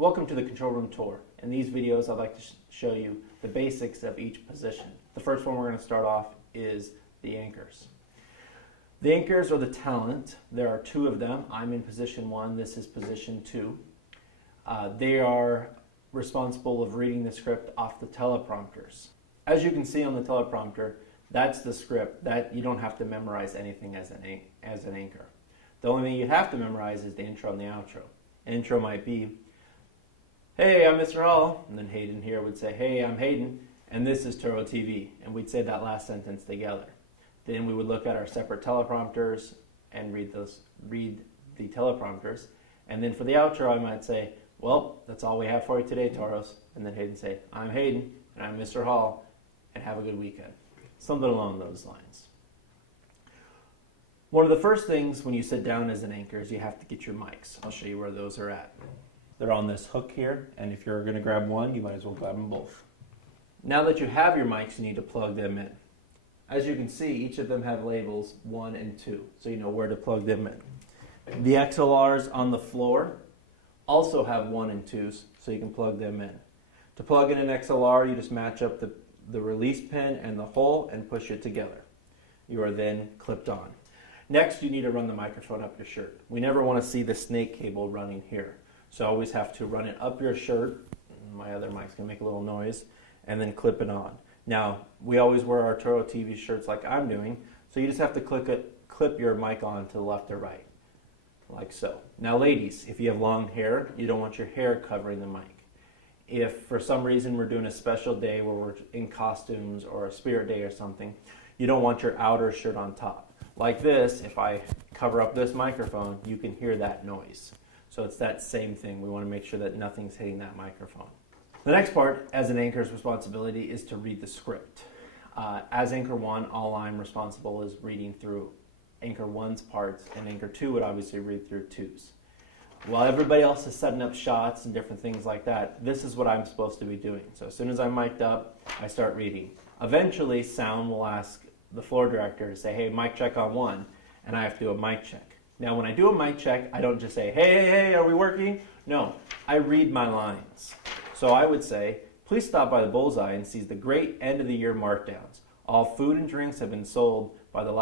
Welcome to the control room tour. In these videos, I'd like to show you the basics of each position. The first one we're going to start off is the anchors. The anchors are the talent. There are two of them. I'm in position 1. This is position 2. They are responsible of reading the script off the teleprompters. As you can see on the teleprompter, that's the script. That you don't have to memorize anything as an anchor. The only thing you have to memorize is the intro and the outro. An intro might be, "Hey, I'm Mr. Hall," and then Hayden here would say, "Hey, I'm Hayden, and this is Turo TV," and we'd say that last sentence together. Then we would look at our separate teleprompters and read the teleprompters, and then for the outro I might say, "Well, that's all we have for you today, Toros," and then Hayden say, "I'm Hayden, and I'm Mr. Hall, and have a good weekend." Something along those lines. One of the first things when you sit down as an anchor is you have to get your mics. I'll show you where those are at. They're on this hook here, and if you're going to grab one, you might as well grab them both. Now that you have your mics, you need to plug them in. As you can see, each of them have labels 1 and 2, so you know where to plug them in. The XLRs on the floor also have 1 and 2s, so you can plug them in. To plug in an XLR, you just match up the release pin and the hole and push it together. You are then clipped on. Next, you need to run the microphone up your shirt. We never want to see the snake cable running here. So I always have to run it up your shirt. My other mic's going to make a little noise. And then clip it on. Now, we always wear our Turo TV shirts like I'm doing. So you just have to clip your mic on to the left or right. Like so. Now, ladies, if you have long hair, you don't want your hair covering the mic. If for some reason we're doing a special day where we're in costumes or a spirit day or something, you don't want your outer shirt on top. Like this, if I cover up this microphone, you can hear that noise. So it's that same thing. We want to make sure that nothing's hitting that microphone. The next part, as an anchor's responsibility, is to read the script. As Anchor 1, all I'm responsible is reading through Anchor 1's parts, and Anchor 2 would obviously read through 2's. While everybody else is setting up shots and different things like that, this is what I'm supposed to be doing. So as soon as I'm mic'd up, I start reading. Eventually, sound will ask the floor director to say, "Hey, mic check on 1," and I have to do a mic check. Now, when I do a mic check, I don't just say, hey, are we working?" No, I read my lines. So I would say, "Please stop by the Bullseye and seize the great end of the year markdowns. All food and drinks have to be sold by the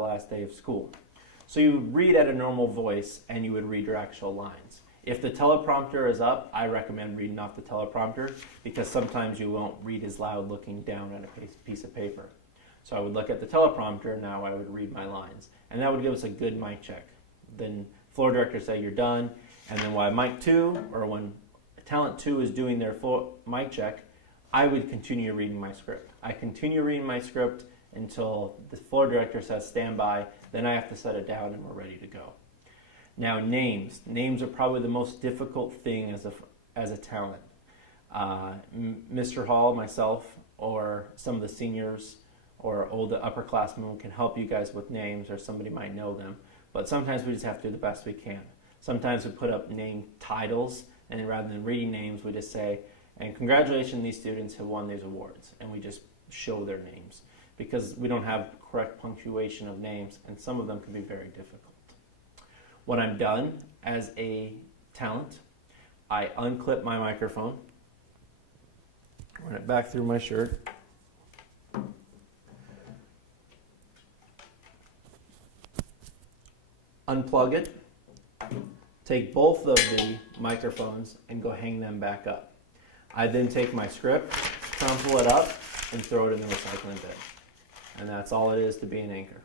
last day of school." So you read at a normal voice and you would read your actual lines. If the teleprompter is up, I recommend reading off the teleprompter because sometimes you won't read as loud looking down at a piece of paper. So I would look at the teleprompter, now I would read my lines. And that would give us a good mic check. Then floor director say you're done, and then while mic 2, or when talent 2 is doing their mic check, I would continue reading my script. I continue reading my script until the floor director says stand by, then I have to set it down and we're ready to go. Now names. Names are probably the most difficult thing as a talent. Mr. Hall, myself, or some of the seniors or old upperclassmen can help you guys with names, or somebody might know them. But sometimes we just have to do the best we can. Sometimes we put up name titles, and rather than reading names, we just say, "And congratulations, these students have won these awards," and we just show their names because we don't have correct punctuation of names, and some of them can be very difficult. When I'm done as a talent, I unclip my microphone, run it back through my shirt, unplug it, take both of the microphones and go hang them back up. I then take my script, crumple it up, and throw it in the recycling bin. And that's all it is to be an anchor.